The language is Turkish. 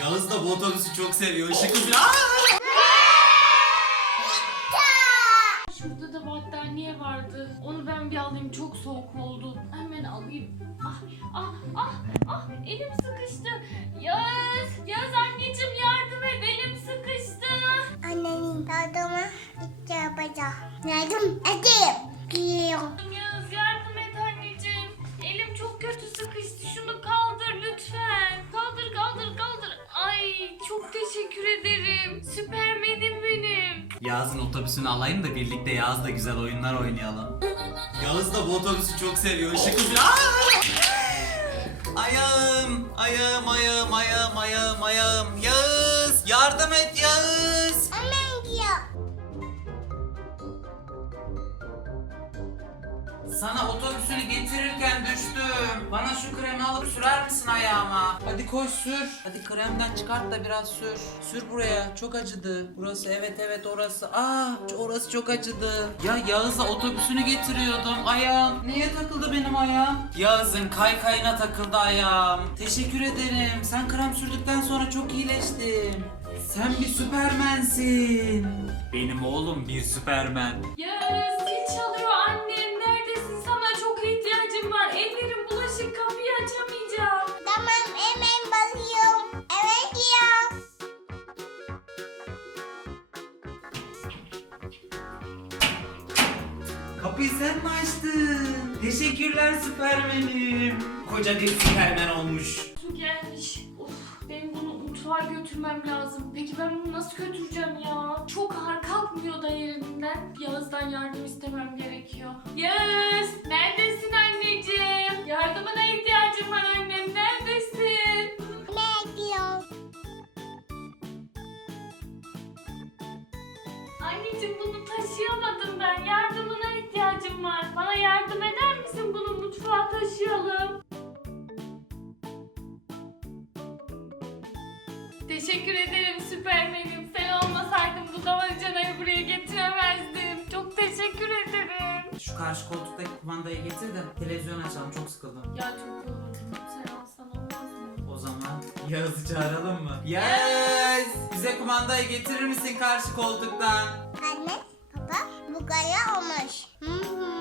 Yağız da bu otobüsü çok seviyor. Bir... Aa! Şurada da battaniye vardı. Onu ben bir alayım. Çok soğuk oldu. Hemen alayım. Ah ah ah ah elim sıkıştı. Yaz Yaz anneciğim yardım et elim sıkıştı. Annenin yardıma gitti yapacağım. Yardım edeyim. Giyiyorum. Yaz ederim. Süpermenim benim. Yağız'ın otobüsünü alayım da birlikte Yağız'la güzel oyunlar oynayalım. Yağız da bu otobüsü çok seviyor. Bir... Aa! Ayağım, ayağım, ayağım, ayağım, ayağım, ayağım. Yağız, yardım et Yağız. Sana otobüsünü getirirken düştüm. Bana şu kremi alıp sürer misin ayağıma? Hadi koş sür. Hadi kremden çıkart da biraz sür. Sür buraya. Çok acıdı. Burası evet evet orası. Aa orası çok acıdı. Ya Yağız'la otobüsünü getiriyordum. Ayağım. Niye takıldı benim ayağım? Yağız'ın kaykayına takıldı ayağım. Teşekkür ederim. Sen krem sürdükten sonra çok iyileştim. Sen bir süpermensin. Benim oğlum bir süpermen. Yaz Kapıyı sen mi açtın? Teşekkürler Süpermen'im. Koca bir Süpermen olmuş. Su gelmiş. Of, benim bunu mutfağa götürmem lazım. Peki ben bunu nasıl götüreceğim ya? Çok ağır kalkmıyor da yerinden. Yağız'dan yardım istemem gerekiyor. Yağız! Neredesin Anneciğim bunu taşıyamadım ben. Yardımına ihtiyacım var. Bana yardım eder misin bunu mutfağa taşıyalım? Teşekkür ederim Süpermen'im. Sen olmasaydın bu damacanayı buraya getiremezdim. Çok teşekkür ederim. Şu karşı koltuktaki kumandayı getir de televizyon açalım çok sıkıldım. Ya çok yoruldum. Sen alsan olmaz mı? O zaman Yağız'ı çağıralım mı? Yağız! Bize kumandayı getirir misin karşı koltuktan? Tugay'a olmuş. Hı hı.